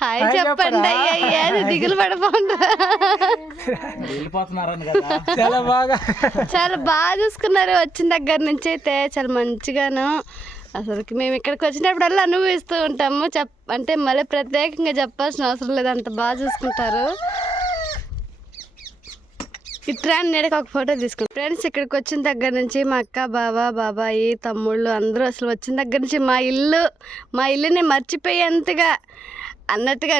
Hi చెప్పండి అయ్యా దిగులు పడిపోండి. చాలా బాగా చూసుకున్నారు వచ్చిన దగ్గర నుంచి అయితే చాలా మంచిగాను. అసలుకి మేము ఇక్కడికి వచ్చినప్పుడల్లా అనుభవిస్తూ ఉంటాము. అంటే మళ్ళీ ప్రత్యేకంగా చెప్పాల్సిన అవసరం లేదు, అంత బాగా చూసుకుంటారు. ఇట్లా నేడకి ఒక ఫోటో తీసుకుంటాం ఫ్రెండ్స్. ఇక్కడికి వచ్చిన దగ్గర నుంచి మా అక్క బాబాయి తమ్ముళ్ళు అందరూ అసలు వచ్చిన దగ్గర నుంచి మా ఇల్లుని మర్చిపోయేంతగా అన్నట్టుగా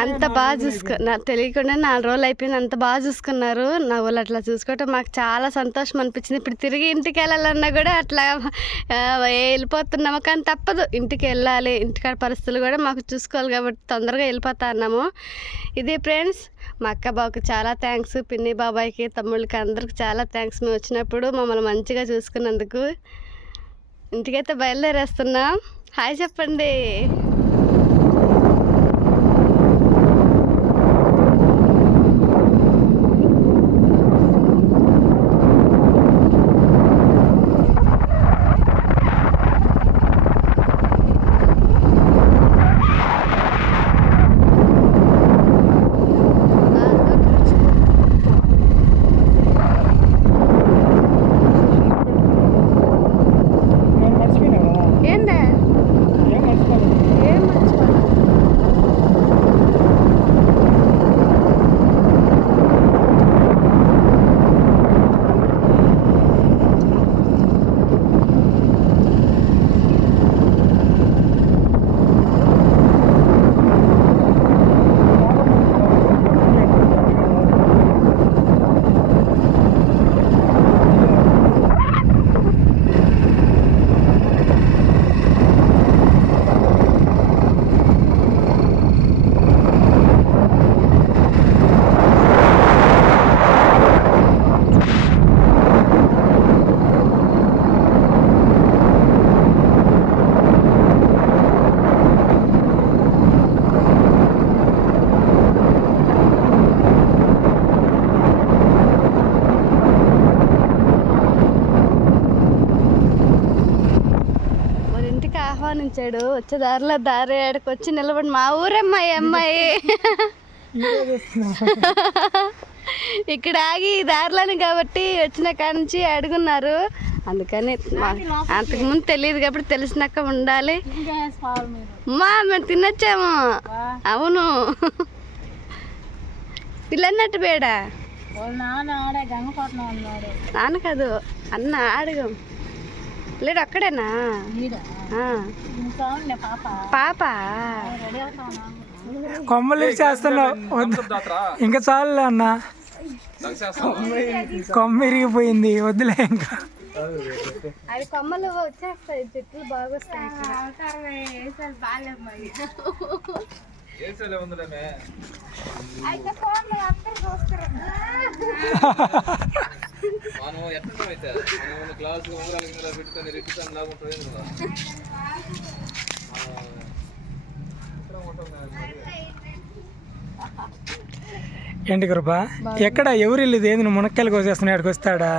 అంత బాగా నాకు తెలియకుండా 4 రోజులు అయిపోయింది, అంత బాగా చూసుకున్నారు. నా వాళ్ళు అట్లా చూసుకోవటం మాకు చాలా సంతోషం అనిపించింది. ఇప్పుడు తిరిగి ఇంటికి వెళ్ళాలన్నా కూడా అట్లా వెళ్ళిపోతున్నాము, కానీ తప్పదు, ఇంటికి వెళ్ళాలి. ఇంటికాడ పరిస్థితులు కూడా మాకు చూసుకోవాలి కాబట్టి తొందరగా వెళ్ళిపోతా అన్నాము. ఇది ఫ్రెండ్స్, మా అక్క బాబుకి చాలా థ్యాంక్స్, పిన్ని బాబాయ్కి తమ్ముళ్ళకి అందరికి చాలా థ్యాంక్స్. మేము వచ్చినప్పుడు మమ్మల్ని మంచిగా చూసుకున్నందుకు. ఇంటికైతే బయలుదేరేస్తున్నాం. హాయ్ చెప్పండి. ఆహ్వానించాడు. వచ్చే దారి ఆడికి వచ్చి నిలబడి మా ఊరమ్మాయి అమ్మాయి ఇక్కడ ఆగి దారిలోని కాబట్టి వచ్చిన కాడ నుంచి అడుగున్నారు. అందుకని అంతకుముందు తెలియదు కాబట్టి తెలిసినాక ఉండాలి. మేము తినొచ్చాము. అవును, పిల్లన్నట్టు బేడా నాన్న కాదు అన్న అడుగు లేడు అక్కడేనా పాప కొమ్మలు చేస్తున్నావు, ఇంకా చాలు అన్న, కొమ్మ ఇరిగిపోయింది, వద్దులే ఇంకా. అవి కొమ్మలు వచ్చేస్తాయి, చెట్లు బాగా వస్తాయి. ఏంటి కృప ఎక్కడ ఎవరు వెళ్ళేది ఏంది? నువ్వు మునక్కాయలు కోసేస్తున్నా అక్కడికి వస్తాడా?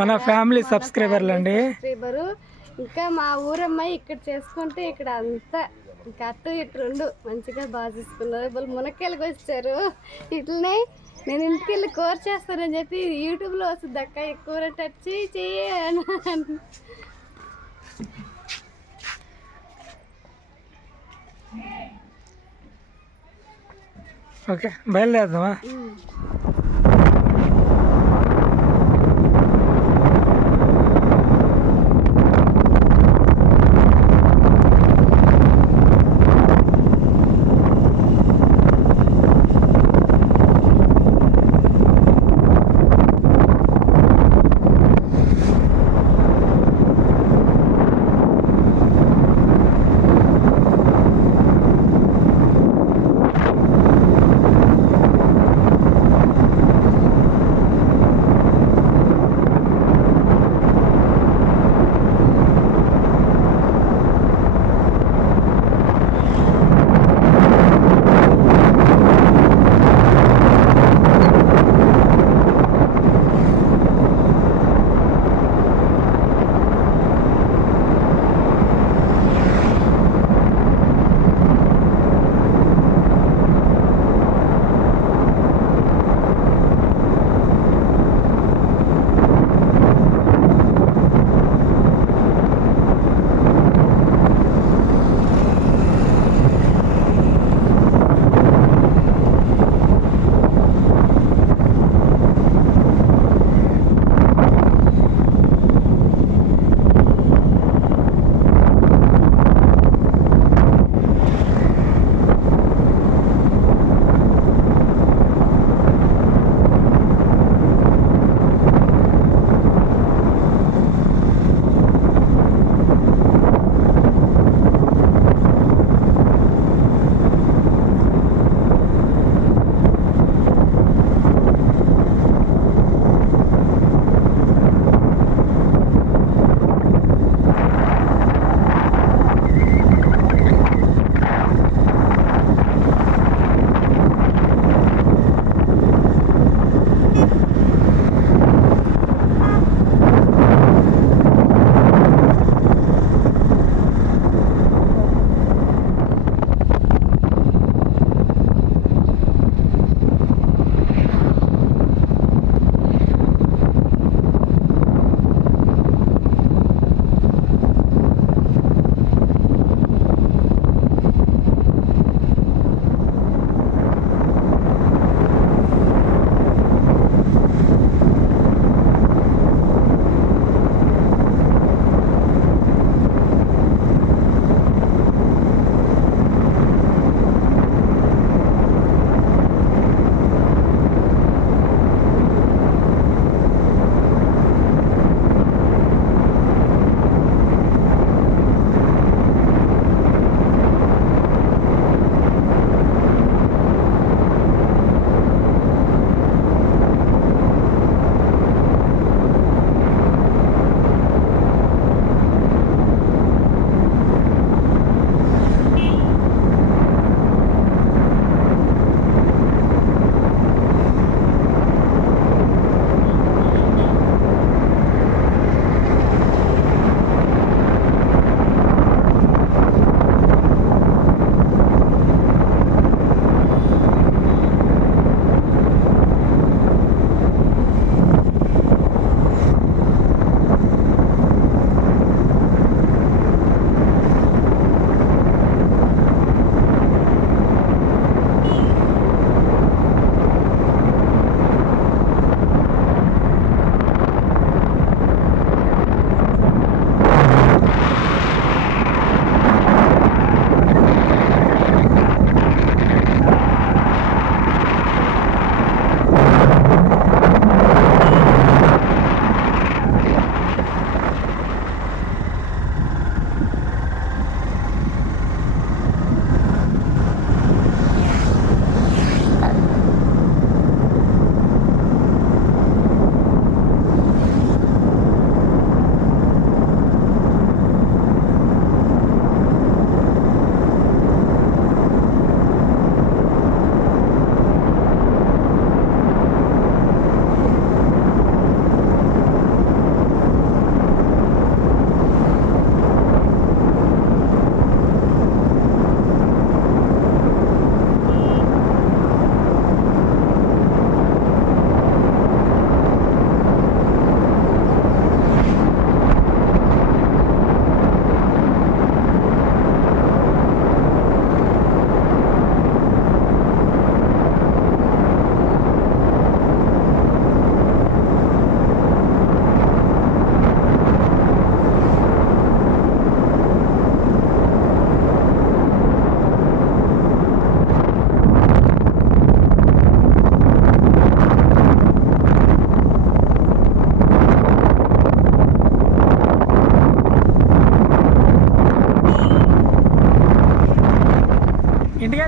మన ఫ్యామిలీ సబ్స్క్రైబర్లు అండి. ఇంకా మా ఊరమ్మాయి ఇక్కడ చేసుకుంటే ఇక్కడ అంతా ఇంకా అటు ఇటు 2 మంచిగా బాగా చూసుకున్నారు. వాళ్ళు మునక్కాయలకు వచ్చారు. ఇట్లనే నేను ఇంటికి వెళ్ళి కూర చేస్తానని చెప్పి యూట్యూబ్లో వస్తుంది అక్క, ఈ కూర టచ్ చెయ్యి. ఓకే బయలుదేరదామా?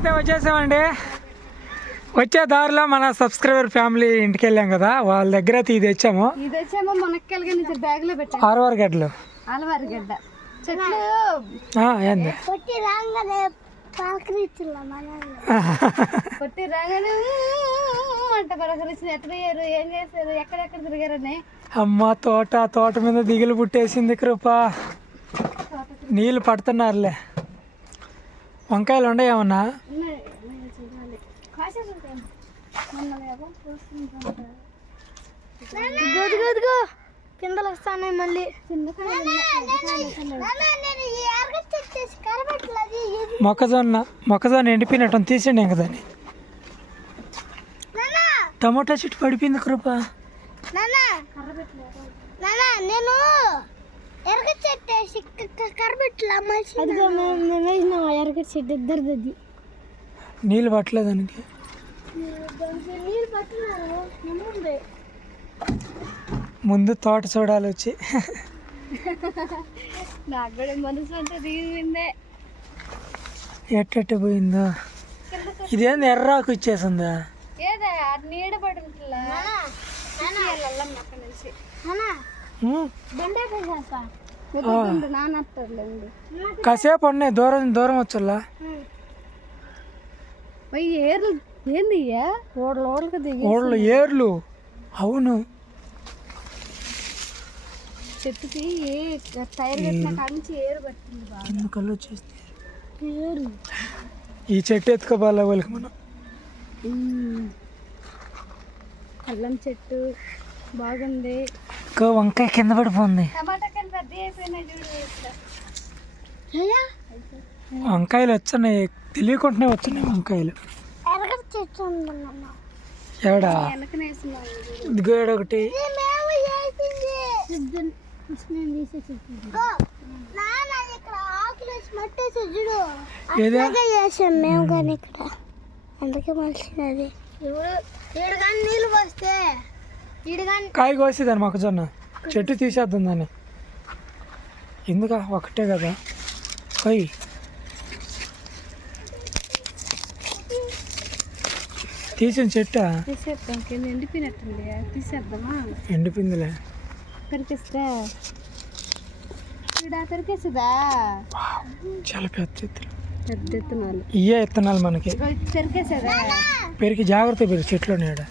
అయితే వచ్చేసామండి. వచ్చే దారిలో మన సబ్స్క్రైబర్ ఫ్యామిలీ ఇంటికి వెళ్ళాం కదా, వాళ్ళ దగ్గర ఇది తెచ్చాము. ఇది వచ్చేమో మునక్కాయలుగా నుంచి బ్యాగ్లో పెట్టాను. ఆరువారు గడ్డలు, ఆలవారిగడ్డ చెట్లు. ఏంది పొట్టి రాగానే అంట పలకరించిన. ఎట్లా అయ్యారు, ఏం చేశారు, ఎక్కడెక్కడ తిరిగారని. అమ్మ తోట మీద దిగులు పుట్టేసింది కృప. నీళ్ళు పడుతున్నారులే. వంకాయలు ఉండేమన్నా? కిందలు వస్తానే మళ్ళీ. మొక్కజొన్న ఎండిపోయినట్టు తీసిండే కదా. టమోటా చెట్టు పడిపోయింది కృప. నేను ఎరగ చెట్టు ఇద్దరిది. నీళ్ళు పట్టలేదు దానికి. ముందు తోట చూడాలి వచ్చి. నాకు కూడా మనసు అంతా దిగిందే. ఎట్ట పోయిందో. ఇదేంది ఎర్రాకు ఇచ్చేసిందా? ఏదా నీడ పడుతుందా? కాసేపు ఉన్నాయి, దూరం వచ్చల్లా. ఏర్లు ఏంది? ఓడలు ఏర్లు. అవును, చెట్టుకి టైర్ కట్టిన కాడ నుంచి ఏరు పట్టింది. ఎందుకల్లా వచ్చేసి ఈ చెట్టు ఎత్తుకోబాల వాళ్ళకి మనం. అల్లం చెట్టు బాగుంది. వంకాయ కింద పడిపోయింది. టమాటా కానీ పెద్ద అయిపోయినాయి చూడు. వంకాయలు వచ్చాయి, తెలియకుండానే వచ్చినాయి వంకాయలు. ఏడా ఇదిగో ఏడొకటి. మేము కానీ ఇక్కడ అందుకే మలిచినది. నీళ్ళు పోస్తే కాయ కోసేదాన్ని మొక్కజొన్న చెట్టు తీసేద్దాం దాన్ని. ఎందుక ఒకటే కదా కొయ్యి. తీసిన చెట్టు తీసేద్దాం. కింద ఎండిపోయినట్టుంది, తీసేద్దామా? ఎండిపోయిందిలే. పెరికేస్తా పెరికేస్తుందా? చాలా పెద్ద విత్తనాలు. ఇవే విత్తనాలు మనకి. పెరికేసేదా? పెరిగి జాగ్రత్త పెరిగి చెట్లు ఉన్నాడు.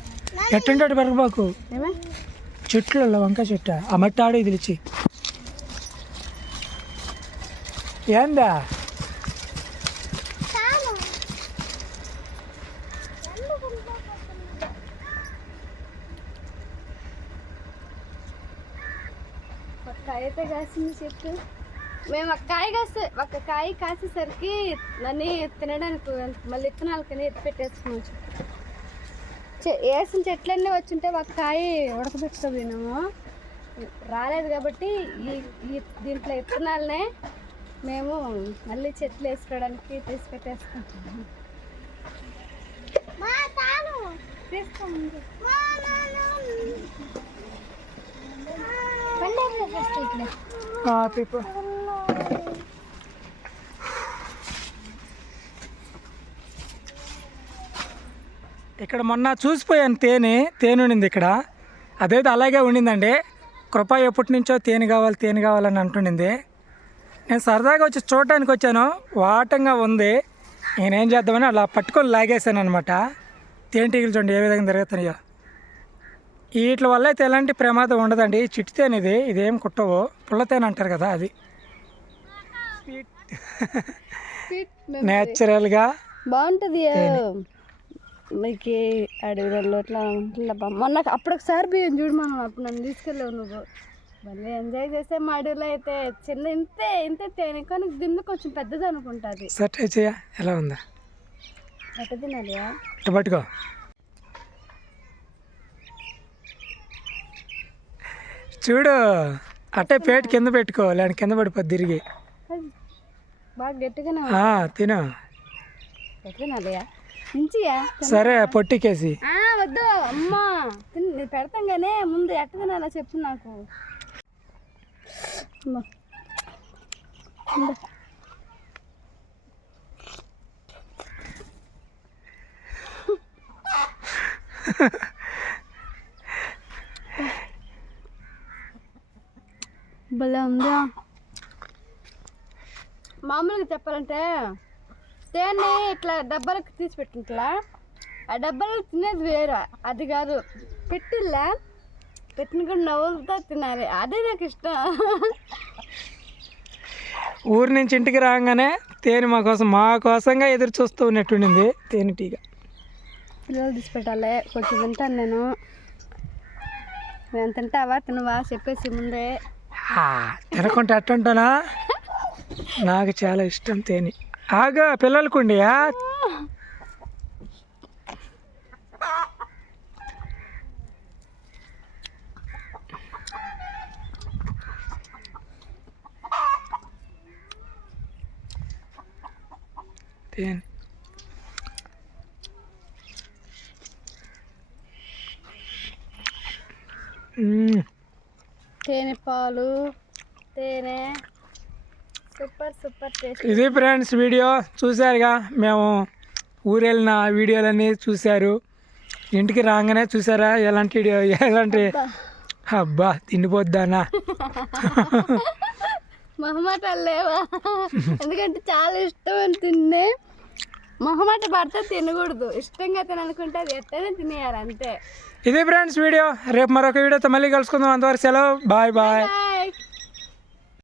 ఎట్టుంటాడు పెరగబాకు. చెట్లు వంకాయ చెట్టు. ఆ మట్టి ఆడే తెలిచి ఏందా? కాయ అయితే కాసింది చెట్టు. మేము ఒక కాయ కాసేసరికి నన్ను తినడానికి మళ్ళీ విత్తనాలకని ఎత్తి పెట్టేసుకున్నాం. వేసిన చెట్లన్నీ వచ్చుంటే ఒక కాయ ఉడకబెట్టుకోపోయినాము. రాలేదు కాబట్టి దీంట్లో విత్తనాలనే మేము మళ్ళీ చెట్లు వేసుకోవడానికి తీసి పెట్టేసుకుంటాము. ఇక్కడ మొన్న చూసిపోయాను తేనె ఉండింది ఇక్కడ. అదైతే అలాగే ఉండిందండి. కృప ఎప్పటి నుంచో తేనె కావాలని అంటుండింది. నేను సరదాగా వచ్చి చూడటానికి వచ్చాను. వాటంగా ఉంది. నేనేం చేద్దామని అలా పట్టుకొని లాగేశాను అనమాట. తేనెటీగలు చూడండి ఏ విధంగా తిరుగుతున్నాయో. వీటి వల్ల అయితే ఎలాంటి ప్రమాదం ఉండదండి. చిట్టి తేనె ఇదేం కుట్టవు. పుల్ల తేనె అంటారు కదా, అది నేచురల్గా బాగుంటుంది. మీకు అడవిలో ఇట్లా మొన్న అప్పుడు ఒకసారి బియ్యం చూడు, మనం అప్పుడు నన్ను తీసుకెళ్ళావు నువ్వు. మళ్ళీ ఎంజాయ్ చేస్తే మా అడవిలో అయితే చిన్న ఇంతే తేనె, కానీ దిన్ను కొంచెం పెద్దది అనుకుంటుంది. సెట్ అయితే ఎలా ఉందా? ఎట్ట తినాలి? ఇట్ట పట్టుకో. చూడు అట్టే పేట కింద పెట్టుకో, లేని కింద పడిపోద్ది తిరిగి. బాగా గట్టిగానే తిను. తినాలి ఇంచియా? సరే పొట్టికేసి. వద్దు అమ్మా, పెడతాం కానీ ముందు ఎట్ట తినాలా చెప్పు నాకు. భలే ఉందా. మామూలుగా చెప్పాలంటే తేనె ఇట్లా డబ్బాలకు తీసి పెట్టింట్లా, ఆ డబ్బాలకు తినేది వేరే, అది కాదు పెట్టిల్లా పెట్టిన కూడా నవ్వులుతా తినాలి, అదే నాకు ఇష్టం. ఊరి నుంచి ఇంటికి రాగానే తేనె మా కోసంగా ఎదురు చూస్తూ ఉన్నట్టుండింది తేనెటీగ. పిల్లలు తీసి పెట్టాలి, కొంచెం తింటాను నేను. నేను తింటావా తినవా చెప్పేసి ముందే. తినకుంటే అట్టుంటానా, నాకు చాలా ఇష్టం తేనె. ఆగా పిల్లలకు ఉండియా తేనె. తేనె పాలు, తేనె సూపర్ సూపర్ టేస్ట్. ఇది ఫ్రెండ్స్ వీడియో చూశారుగా, మేము ఊరు వెళ్ళిన వీడియోలన్నీ చూశారు. ఇంటికి రాగానే చూసారా ఎలాంటి అబ్బా తిండిపోద్దానా. మొహమాటాలు లేవా? ఎందుకంటే చాలా ఇష్టం తిన్నే. మొహమాట పడితే తినకూడదు, ఇష్టంగా తిననుకుంటే అది ఎట్టనే తినేయాలి అంతే. ఇది ఫ్రెండ్స్ వీడియో. రేపు మరొక వీడియోతో మళ్ళీ కలుసుకుందాం. అంతవరకు సెలవు. Bye bye.